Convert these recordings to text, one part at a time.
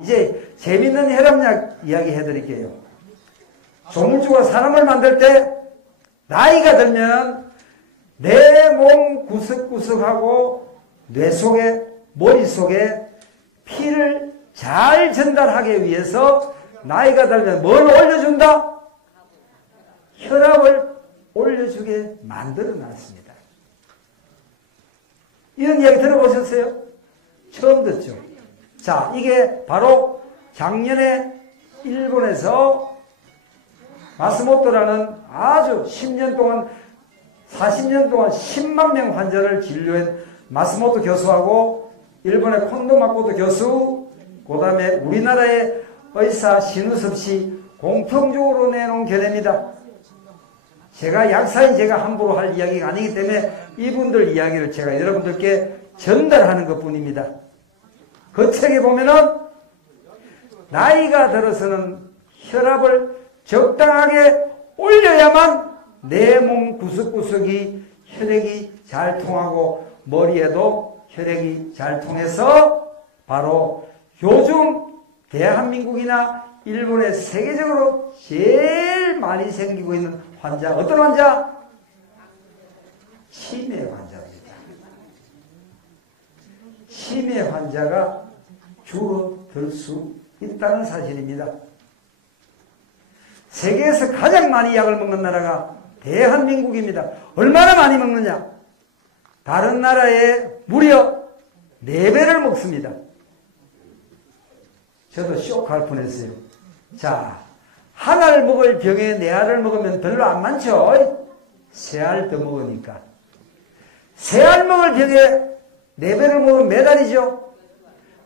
이제 재밌는 혈압약 이야기 해드릴게요. 조물주가 사람을 만들 때 나이가 들면 내 몸 구석구석하고 뇌 속에, 머릿속에 피를 잘 전달하기 위해서 나이가 들면 뭘 올려준다? 혈압을 올려주게 만들어 놨습니다. 이런 이야기 들어보셨어요? 처음 듣죠? 자, 이게 바로 작년에 일본에서 마스모토라는 아주 10년 동안 40년 동안 10만 명 환자를 진료한 마스모토 교수하고 일본의 콘도 마코토 교수, 그 다음에 우리나라의 의사 신우섭 씨 공통적으로 내놓은 견해입니다. 제가 약사인 제가 함부로 할 이야기가 아니기 때문에 이분들 이야기를 제가 여러분들께 전달하는 것 뿐입니다. 그 책에 보면은 나이가 들어서는 혈압을 적당하게 올려야만 내 몸 구석구석이 혈액이 잘 통하고 머리에도 혈액이 잘 통해서 바로 요즘 대한민국이나 일본에 세계적으로 제일 많이 생기고 있는 환자, 어떤 환자? 치매 환자입니다. 치매 환자가 줄어들 수 있다는 사실입니다. 세계에서 가장 많이 약을 먹는 나라가 대한민국입니다. 얼마나 많이 먹느냐? 다른 나라에 무려 4배를 먹습니다. 저도 쇼크할 뻔했어요. 자, 하나를 먹을 병에 4알을 먹으면 별로 안 많죠? 3알 더 먹으니까. 3알 먹을 병에 4배를 먹으면 몇 알이죠?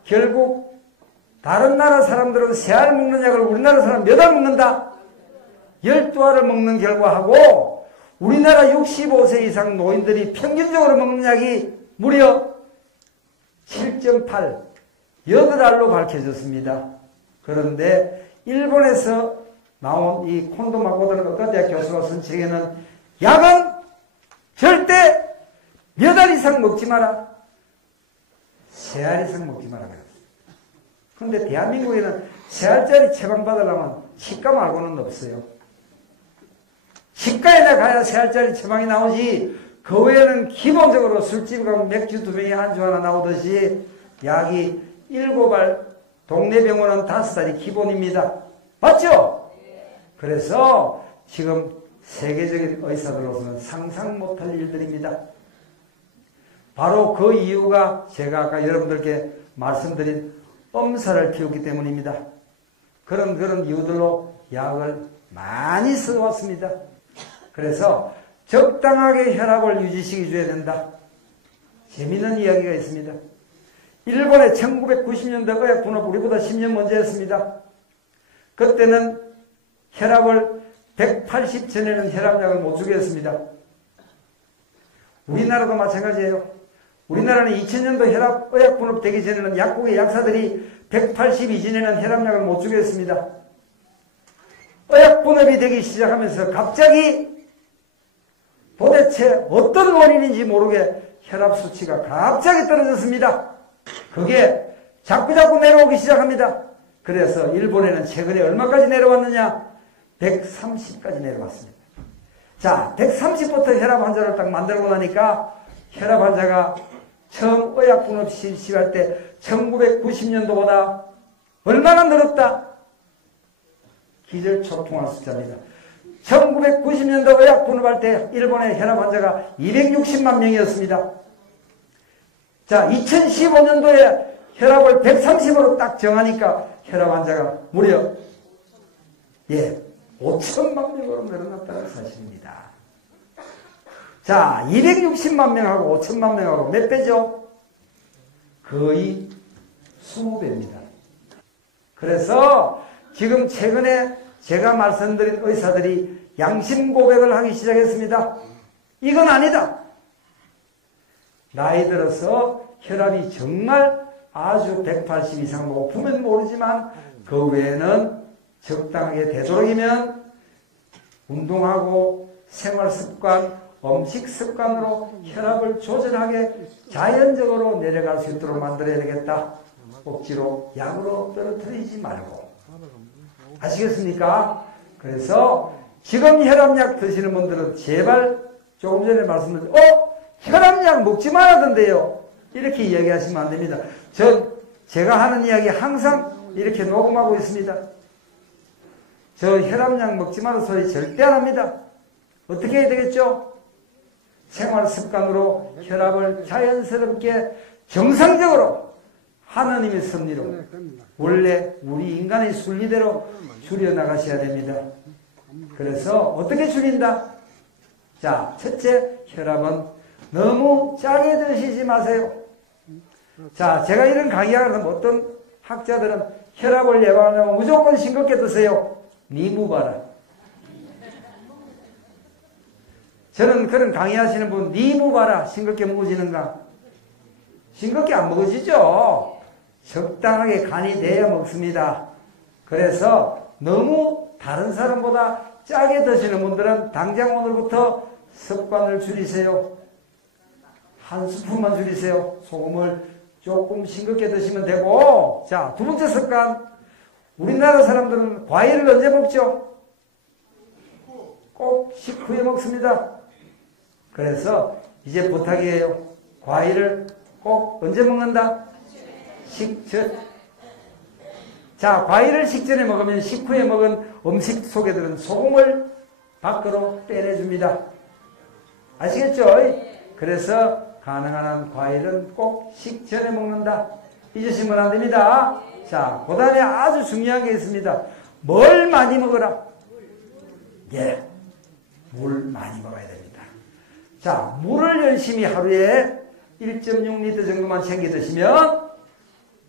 결국 다른 나라 사람들은 3알 먹는 약을 우리나라 사람 몇 알 먹는다? 12알을 먹는 결과하고 우리나라 65세 이상 노인들이 평균적으로 먹는 약이 무려 7.8, 8알로 밝혀졌습니다. 그런데 일본에서 나온 이 콘도 마코토는 의과대학 교수가 쓴 책에는 약은 절대 몇 알 이상 먹지 마라. 3알 이상 먹지 마라 그랬어요. 그런데 대한민국에는 3알짜리 처방받으려면 치과 말고는 없어요. 치과에 가야 3알짜리 처방이 나오지 그 외에는 기본적으로 술집 가면 맥주 2병에 안주 하나 나오듯이 약이 7알, 동네 병원은 5알이 기본입니다. 맞죠? 그래서 지금 세계적인 의사들로서는 상상 못할 일들입니다. 바로 그 이유가 제가 아까 여러분들께 말씀드린 엄살을 피웠기 때문입니다. 그런 이유들로 약을 많이 써왔습니다. 그래서 적당하게 혈압을 유지시켜줘야 된다. 재미있는 이야기가 있습니다. 일본의 1990년대 의약분업 우리보다 10년 먼저 했습니다. 그때는 혈압을 180 전에는 혈압약을 못 주게 했습니다. 우리나라도 마찬가지예요. 우리나라는 2000년도 혈압 의약분업 되기 전에는 약국의 약사들이 180 이전에는 혈압약을 못 주게 했습니다. 의약분업이 되기 시작하면서 갑자기 도대체 어떤 원인인지 모르게 혈압 수치가 갑자기 떨어졌습니다. 그게 자꾸자꾸 내려오기 시작합니다. 그래서 일본에는 최근에 얼마까지 내려왔느냐? 130까지 내려왔습니다. 자, 130부터 혈압 환자를 딱 만들고 나니까 혈압 환자가 처음 의약분업 실시할 때 1990년도보다 얼마나 늘었다? 기절초통한 숫자입니다. 1990년도 의약분업할 때 일본의 혈압 환자가 260만 명이었습니다. 자, 2015년도에 혈압을 130으로 딱 정하니까 혈압 환자가 무려 5천만 명으로 늘어났다는 사실입니다. 자, 260만 명하고 5천만 명하고 몇 배죠? 거의 20배입니다. 그래서 지금 최근에 제가 말씀드린 의사들이 양심 고백을 하기 시작했습니다. 이건 아니다. 나이 들어서 혈압이 정말 아주 180 이상 높으면 모르지만 그 외에는 적당하게 되도록이면 운동하고 생활습관, 음식습관으로 혈압을 조절하게 자연적으로 내려갈 수 있도록 만들어야 되겠다. 억지로 약으로 떨어뜨리지 말고. 아시겠습니까? 그래서 지금 혈압약 드시는 분들은 제발 조금 전에 말씀드린 혈압약 먹지 말았던데요. 이렇게 이야기하시면 안 됩니다. 제가 하는 이야기 항상 이렇게 녹음하고 있습니다. 저 혈압약 먹지 말아서 소리 절대 안 합니다. 어떻게 해야 되겠죠? 생활 습관으로 혈압을 자연스럽게 정상적으로 하느님의 섭리로 원래 우리 인간의 순리대로 줄여나가셔야 됩니다. 그래서 어떻게 줄인다? 자, 첫째, 혈압은 너무 짜게 드시지 마세요. 자, 제가 이런 강의하는 어떤 학자들은 혈압을 예방하려면 무조건 싱겁게 드세요. 니무 봐라. 저는 그런 강의하시는 분, 니무 봐라. 싱겁게 먹어지는가? 싱겁게 안 먹어지죠. 적당하게 간이 돼야 먹습니다. 그래서 너무 다른 사람보다 짜게 드시는 분들은 당장 오늘부터 습관을 줄이세요. 한 스푼만 줄이세요. 소금을 조금 싱겁게 드시면 되고. 자, 두 번째 습관. 우리나라 사람들은 과일을 언제 먹죠? 꼭 식후에 먹습니다. 그래서 이제 부탁이에요. 과일을 꼭 언제 먹는다? 식전. 자, 과일을 식전에 먹으면 식후에 먹은 음식 속에 들은 소금을 밖으로 빼내줍니다. 아시겠죠? 그래서 가능한 한 과일은 꼭 식전에 먹는다. 잊으시면 안 됩니다. 자, 그 다음에 아주 중요한 게 있습니다. 뭘 많이 먹어라? 예, 물 많이 먹어야 됩니다. 자, 물을 열심히 하루에 1.6리터 정도만 챙겨 드시면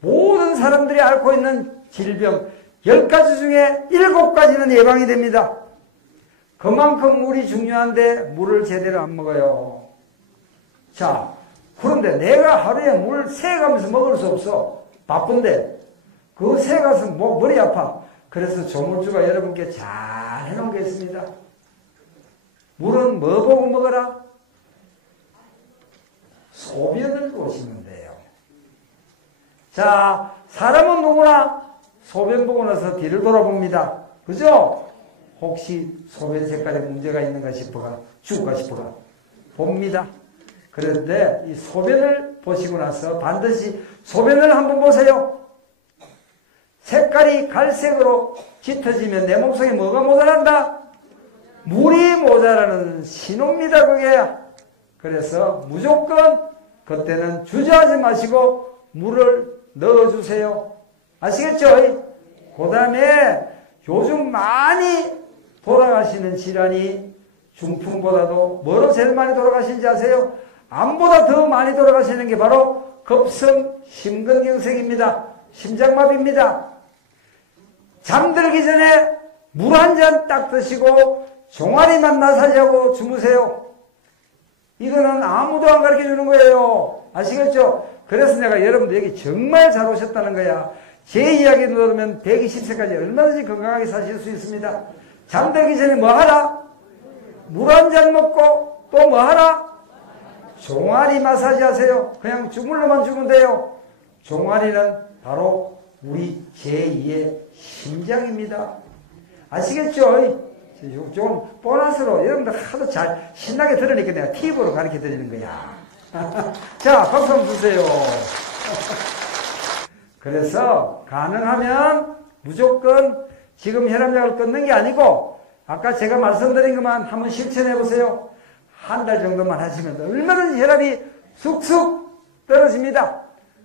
모든 사람들이 앓고 있는 질병 10가지 중에 7가지는 예방이 됩니다. 그만큼 물이 중요한데 물을 제대로 안 먹어요. 자, 그런데 내가 하루에 물 새가면서 먹을 수 없어. 바쁜데. 그 새가서 머리 아파. 그래서 조물주가 여러분께 잘 해놓은 게 있습니다. 물은 뭐 보고 먹어라? 소변을 보시면 돼요. 자, 사람은 누구나 소변 보고 나서 뒤를 돌아봅니다. 그죠? 혹시 소변 색깔에 문제가 있는가 싶어가, 죽을까 싶어가 봅니다. 그런데 이 소변을 보시고 나서 반드시 소변을 한번 보세요. 색깔이 갈색으로 짙어지면 내 몸속에 뭐가 모자란다? 물이 모자라는 신호입니다, 그게. 그래서 무조건 그때는 주저하지 마시고 물을 넣어주세요. 아시겠죠? 그 다음에 요즘 많이 돌아가시는 질환이 중풍보다도 뭐로 제일 많이 돌아가시는지 아세요? 암보다 더 많이 돌아가시는 게 바로 급성 심근경색입니다. 심장마비입니다. 잠들기 전에 물 한 잔 딱 드시고 종아리만 마사지하고 주무세요. 이거는 아무도 안 가르쳐 주는 거예요. 아시겠죠? 그래서 내가 여러분들 여기 정말 잘 오셨다는 거야. 제 이야기 들으면 120세까지 얼마든지 건강하게 사실 수 있습니다. 잠들기 전에 뭐 하라? 물 한 잔 먹고 또 뭐 하라? 종아리 마사지 하세요. 그냥 주물러만 주면 돼요. 종아리는 바로 우리 제2의 심장입니다. 아시겠죠? 좀 보너스로 여러분들 하도 잘 신나게 들으니까 내가 팁으로 가르쳐 드리는 거야. 자, 박수 한번 주세요. 그래서 가능하면 무조건 지금 혈압약을 끊는 게 아니고 아까 제가 말씀드린 것만 한번 실천해 보세요. 한 달 정도만 하시면 얼마든지 혈압이 쑥쑥 떨어집니다.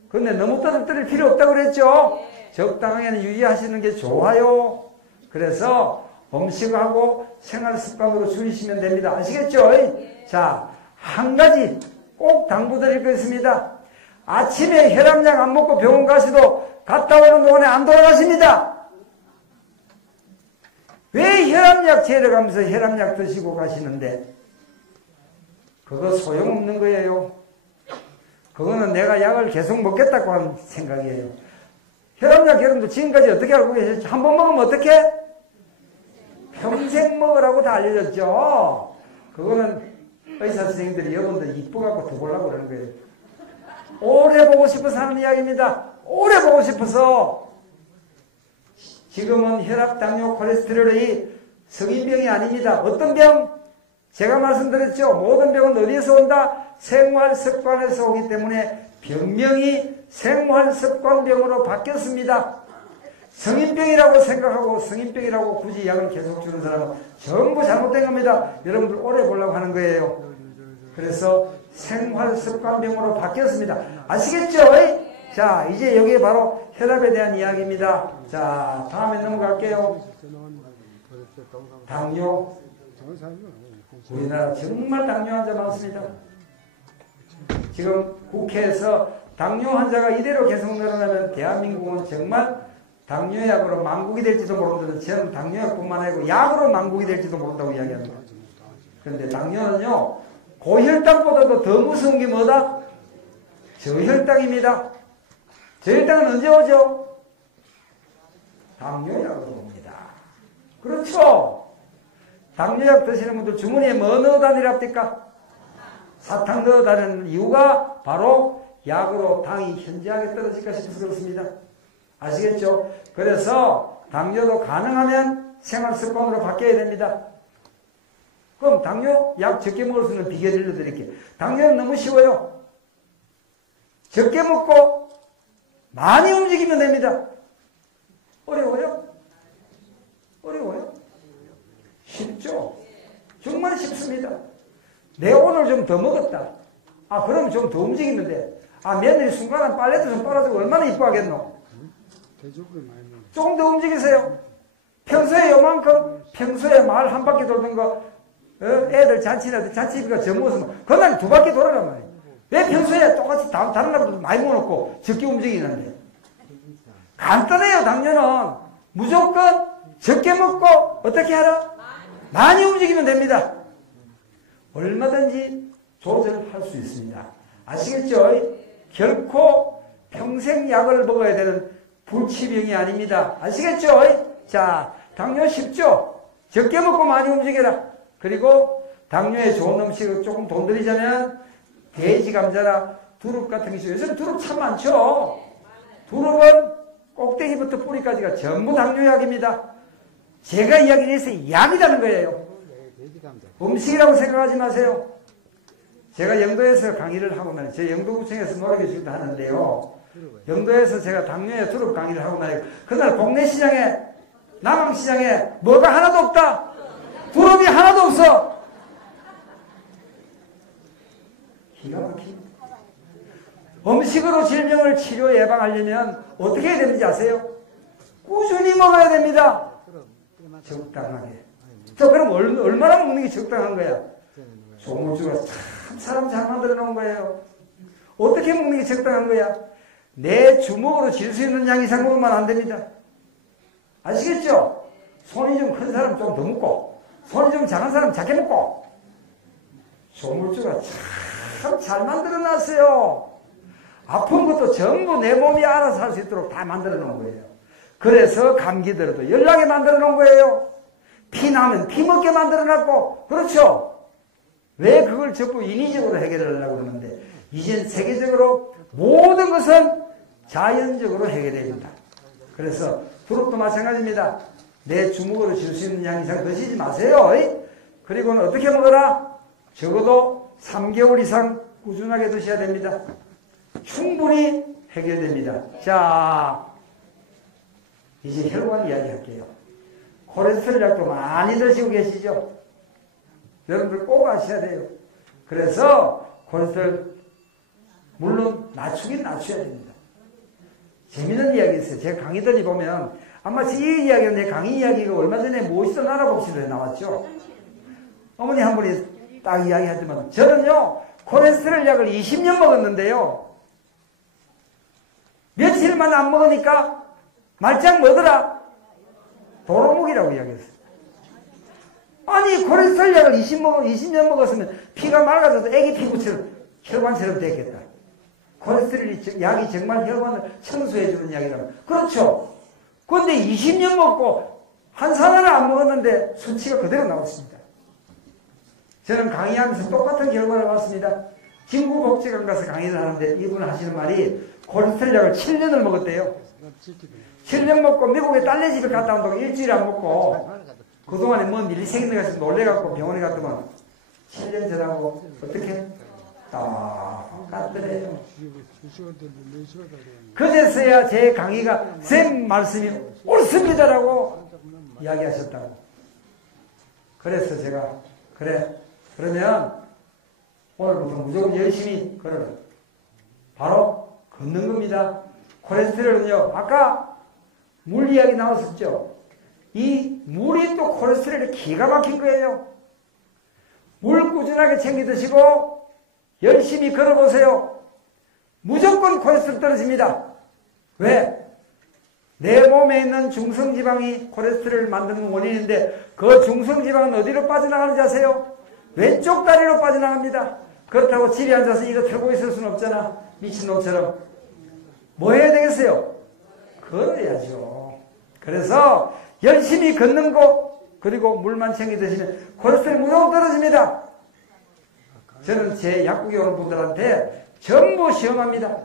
그런데 너무 떨어뜨릴 필요 없다고 그랬죠? 적당하게는 유지하시는 게 좋아요. 그래서 음식하고 생활 습관으로 줄이시면 됩니다. 아시겠죠? 자, 한 가지 꼭 당부드릴 거 있습니다. 아침에 혈압약 안 먹고 병원 가시도 갔다 오는 동안에 안 돌아가십니다. 왜 혈압약 재러 가면서 혈압약 드시고 가시는데? 그거 소용없는 거예요. 그거는 내가 약을 계속 먹겠다고 하는 생각이에요. 혈압약 여러분들 지금까지 어떻게 알고 계셨죠? 한 번 먹으면 어떻게? 평생 먹으라고 다 알려졌죠. 그거는 의사 선생님들이 여러분들 이뻐갖고 더 보려고 그러는 거예요. 오래 보고 싶어서 하는 이야기입니다. 오래 보고 싶어서 지금은 혈압, 당뇨, 콜레스테롤이 성인병이 아닙니다. 어떤 병? 제가 말씀드렸죠. 모든 병은 어디에서 온다? 생활 습관에서 오기 때문에 병명이 생활 습관병으로 바뀌었습니다. 성인병이라고 생각하고 성인병이라고 굳이 약을 계속 주는 사람은 전부 잘못된 겁니다. 여러분들 오래 보려고 하는 거예요. 그래서 생활 습관병으로 바뀌었습니다. 아시겠죠? 자, 이제 여기에 바로 혈압에 대한 이야기입니다. 자, 다음에 넘어갈게요. 당뇨. 우리나라 정말 당뇨 환자 많습니다. 지금 국회에서 당뇨 환자가 이대로 계속 늘어나면 대한민국은 정말 당뇨약으로 망국이 될지도 모른다는, 저는 당뇨약뿐만 아니고 약으로 망국이 될지도 모른다고 이야기합니다. 그런데 당뇨는요, 고혈당보다도 더 무서운 게 뭐다? 저혈당입니다. 저혈당은 언제 오죠? 당뇨약으로 옵니다. 그렇죠? 당뇨약 드시는 분들 주머니에 뭐 넣어 다니랍니까? 사탕 넣어 다니는 이유가 바로 약으로 당이 현저하게 떨어질까 싶어서 그렇습니다. 아시겠죠? 그래서 당뇨도 가능하면 생활습관으로 바뀌어야 됩니다. 그럼 당뇨 약 적게 먹을 수 있는 비결 알려드릴게요. 당뇨는 너무 쉬워요. 적게 먹고 많이 움직이면 됩니다. 어려워요? 어려워요? 쉽죠? 정말 쉽습니다. 내가 오늘 좀 더 먹었다. 아, 그럼 좀 더 움직이면 돼. 아, 며느리 순간한 빨래도 좀 빨아주고 얼마나 이뻐하겠노? 조금 더 움직이세요. 평소에 요만큼, 평소에 마을 한 바퀴 돌던 거, 애들 잔치라도 잔치비가 저먹었으면 그날 2바퀴 돌아란 말이에요. 왜 평소에 똑같이 다른 날보다 많이 먹어놓고 적게 움직이는데? 간단해요, 당뇨는. 무조건 적게 먹고 어떻게 하라? 많이 움직이면 됩니다. 얼마든지 조절할 수 있습니다. 아시겠죠? 결코 평생 약을 먹어야 되는 불치병이 아닙니다. 아시겠죠? 자, 당뇨 쉽죠? 적게 먹고 많이 움직여라. 그리고 당뇨에 좋은 음식을 조금 돈 들이자면 돼지 감자나 두릅 같은 게 있어요. 요즘 두릅 참 많죠? 두릅은 꼭대기부터 뿌리까지가 전부 당뇨약입니다. 제가 이야기를 해서 약이라는 거예요. 음식이라고 생각하지 마세요. 제가 영도에서 강의를 하고 나니, 제 영도구청에서 노래교실도 하는데요. 영도에서 제가 당뇨에 두릅 강의를 하고 나니, 그날 동네 시장에, 남항시장에 뭐가 하나도 없다. 두릅이 하나도 없어. 기가 막힙니다. 음식으로 질병을 치료 예방하려면 어떻게 해야 되는지 아세요? 꾸준히 먹어야 됩니다. 적당하게. 저 그럼 얼마나 먹는 게 적당한 거야? 조물주가 참 사람 잘 만들어 놓은 거예요. 어떻게 먹는 게 적당한 거야? 내 주먹으로 질 수 있는 양 이상 먹으면 안 됩니다. 아시겠죠? 손이 좀 큰 사람 좀 더 먹고, 손이 좀 작은 사람 작게 먹고. 조물주가 참 잘 만들어 놨어요. 아픈 것도 전부 내 몸이 알아서 할 수 있도록 다 만들어 놓은 거예요. 그래서 감기 들어도 열나게 만들어 놓은 거예요. 피 나면 피 먹게 만들어 놨고, 그렇죠? 왜 그걸 전부 인위적으로 해결하려고 그러는데, 이젠 세계적으로 모든 것은 자연적으로 해결됩니다. 그래서 두릅도 마찬가지입니다. 내 주먹으로 질 수 있는 양 이상 드시지 마세요. 그리고는 어떻게 먹어라? 적어도 3개월 이상 꾸준하게 드셔야 됩니다. 충분히 해결됩니다. 자, 이제 혈관 이야기 할게요. 콜레스테롤 약도 많이 드시고 계시죠? 여러분들 꼭 아셔야 돼요. 그래서 콜레스테롤 물론 낮추긴 낮춰야 됩니다. 재미있는 이야기 있어요. 제가 강의들이 보면 아마 이 이야기는 내 강의 이야기가 얼마 전에 무엇이든 알아봅시다에 나왔죠. 어머니 한 분이 딱 이야기하지만 저는요 콜레스테롤 약을 20년 먹었는데요. 며칠만 안 먹으니까 말짱 뭐더라? 도루묵이라고 이야기했어요. 아니 콜레스테롤 약을 20년 먹었으면 피가 맑아져서 애기 피부처럼 혈관처럼 됐겠다. 콜레스테롤 약이 정말 혈관을 청소해주는 약이라면 그렇죠. 그런데 20년 먹고 한 사람을 안 먹었는데 수치가 그대로 나왔습니다. 저는 강의하면서 똑같은 결과를 봤습니다. 진구복지관 가서 강의를 하는데 이분 하시는 말이 콜레스테롤 약을 7년을 먹었대요. 7년 먹고 미국에 딸내 집에 갔다 온다고 일주일 안 먹고 그동안에 뭐 일이 생겨가지고 놀래갖고 병원에 갔더만 7년 지나고 어떻게 딱 갔더래요. 그제서야 제 강의가 쌤 말씀이 옳습니다라고 이야기하셨다고. 그래서 제가 그래 그러면 오늘부터 무조건 열심히 걸어라. 바로 걷는 겁니다. 콜레스테롤은요 아까 물 이야기 나왔었죠. 이 물이 또 콜레스테롤이 기가 막힌 거예요. 물 꾸준하게 챙겨 드시고 열심히 걸어보세요. 무조건 콜레스테롤 떨어집니다. 왜? 내 몸에 있는 중성지방이 콜레스테롤을 만드는 원인인데 그 중성지방은 어디로 빠져나가는지 아세요? 왼쪽 다리로 빠져나갑니다. 그렇다고 집에 앉아서 이거 들고 있을 수는 없잖아. 미친놈처럼. 뭐 해야 되겠어요? 걸어야죠. 그래서 열심히 걷는 거 그리고 물만 챙겨 드시면 콜레스테롤 무조건 떨어집니다. 저는 제 약국에 오는 분들한테 전부 시험합니다.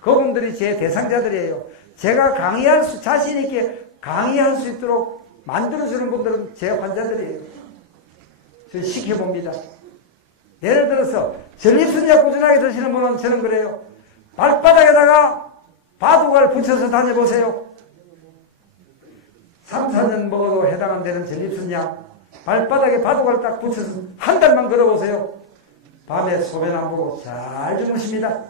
그분들이 제 대상자들이에요. 제가 자신 있게 강의할 수 있도록 만들어주는 분들은 제 환자들이에요. 저 시켜봅니다. 예를 들어서 전립선약 꾸준하게 드시는 분은 저는 그래요. 발바닥에다가 바둑알 붙여서 다녀보세요. 3, 4년 먹어도 해당 안 되는 전립선약 발바닥에 바둑알 딱 붙여서 한 달만 걸어보세요. 밤에 소변 안 보고 잘 주무십니다.